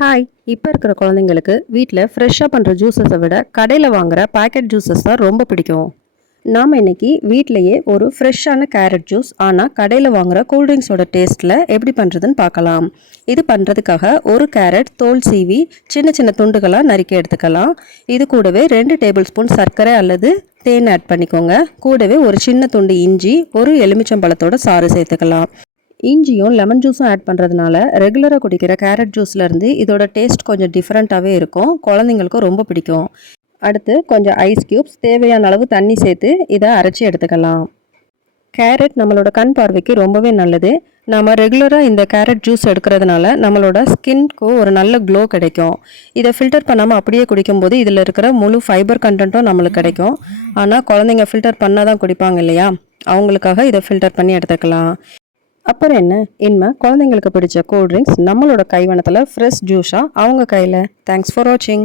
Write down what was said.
Hi. இப்போ இருக்கிற குழந்தைங்களுக்கு வீட்டில் ஃப்ரெஷ்ஷாக பண்ணுற ஜூஸஸை விட கடையில் வாங்குகிற பேக்கெட் ஜூஸஸ் தான் ரொம்ப பிடிக்கும். நாம் இன்றைக்கி வீட்டிலையே ஒரு ஃப்ரெஷ்ஷான கேரட் ஜூஸ் ஆனால் கடையில் வாங்குகிற கூல்ட்ரிங்க்ஸோட டேஸ்ட்டில் எப்படி பண்ணுறதுன்னு பார்க்கலாம். இது பண்ணுறதுக்காக ஒரு கேரட் தோல் சீவி சின்ன சின்ன துண்டுகளாக நறுக்கி எடுத்துக்கலாம். இது கூடவே 2 டேபிள் ஸ்பூன் சர்க்கரை அல்லது தேன் ஆட் பண்ணிக்கோங்க. கூடவே ஒரு சின்ன துண்டு இஞ்சி, ஒரு எலுமிச்சம்பழத்தோட சாறு சேர்த்துக்கலாம். இஞ்சியும் லெமன் ஜூஸும் ஆட் பண்ணுறதுனால ரெகுலராக குடிக்கிற கேரட் ஜூஸ்லேருந்து இதோட டேஸ்ட் கொஞ்சம் டிஃப்ரெண்ட்டாகவே இருக்கும். குழந்தைங்களுக்கும் ரொம்ப பிடிக்கும். அடுத்து கொஞ்சம் ஐஸ் க்யூப்ஸ், தேவையான அளவு தண்ணி சேர்த்து இதை அரைச்சி எடுத்துக்கலாம். கேரட் நம்மளோட கண் பார்வைக்கு ரொம்பவே நல்லது. நாம் ரெகுலராக இந்த கேரட் ஜூஸ் எடுக்கிறதுனால நம்மளோட ஸ்கின்க்கு ஒரு நல்ல க்ளோ கிடைக்கும். இதை ஃபில்டர் பண்ணாமல் அப்படியே குடிக்கும்போது இதில் இருக்கிற முழு ஃபைபர் கண்டென்ட்டும் நம்மளுக்கு கிடைக்கும். ஆனால் குழந்தைங்க ஃபில்டர் பண்ணால் தான் குடிப்பாங்க இல்லையா, அவங்களுக்காக இதை ஃபில்டர் பண்ணி எடுத்துக்கலாம். அப்புறம் என்ன, இனிமே குழந்தைங்களுக்கு பிடிச்ச கூல்ட்ரிங்க்ஸ் நம்மளோட கைவண்ணத்தில் ஃப்ரெஷ் ஜூஸாக அவங்க கையில். தேங்க்ஸ் ஃபார் வாட்சிங்.